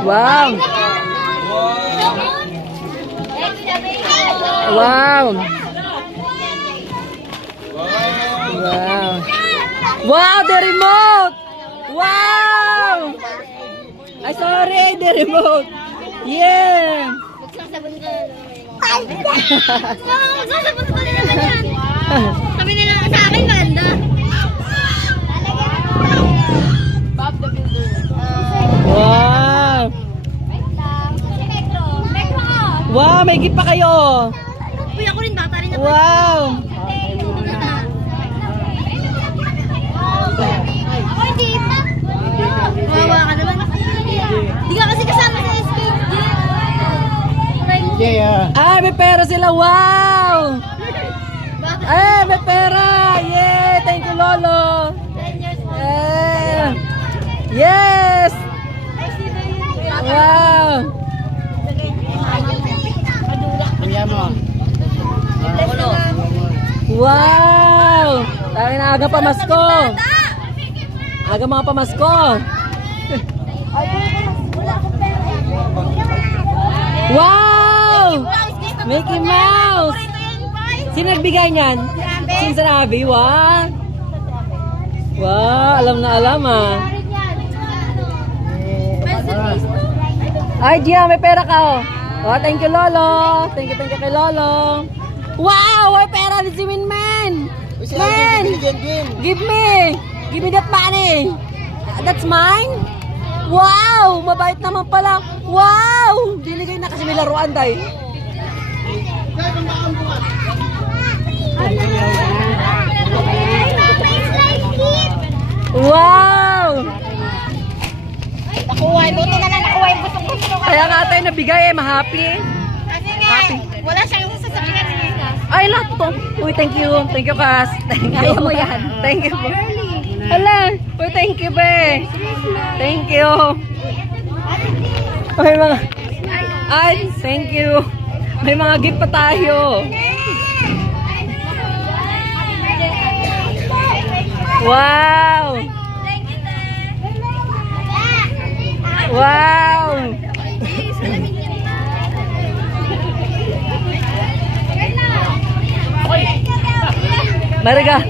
Wow. Wow. Wow. Wow, the remote. Wow. Ay, sorry, the remote. Yeah. Magsasabot ko na naman yan. Sabi nila sa akin, maganda. Wow. Wow, may gift pa kayo. Uy, ako rin, bata rin ako. Wow. Ako hindi pa. Wawa ka naman. Di ka kasi kasama sa escape. Ay, may pera sila. Wow. Ay, may pera. Yay. Thank you, Lolo. 10 years old. Yes. Wow. Wow. Tayo na aga pamasko. Aga mga pamasko. Wow. Mickey Mouse. Sino nagbigay niyan? Sino sinabi? Wow. Wow, alam na alam ah. Ay, Gia, may pera ka oh. Oh, thank you, Lolo. Thank you kay Lolo. Wow, may pera ni si Winman. Man, give me. Give me that money. That's mine. Wow, mabait naman pala. Wow, binigay na kasi may laruan tayo. Wow. Nakuha, buti na lang nakuha yung gusto-gusto ko. Kaya nga tayo nabigay eh, ma-happy. Kasi nga, wala siyang sasabihan ni Lucas. Ay, lahat to. Uy, thank you. Thank you, Cass. Thank you. Kaya mo yan. Thank you. Hala. Uy, thank you, be. Thank you. May mga... Ay, thank you. May mga gift pa tayo. Wow. Wow. Mariga.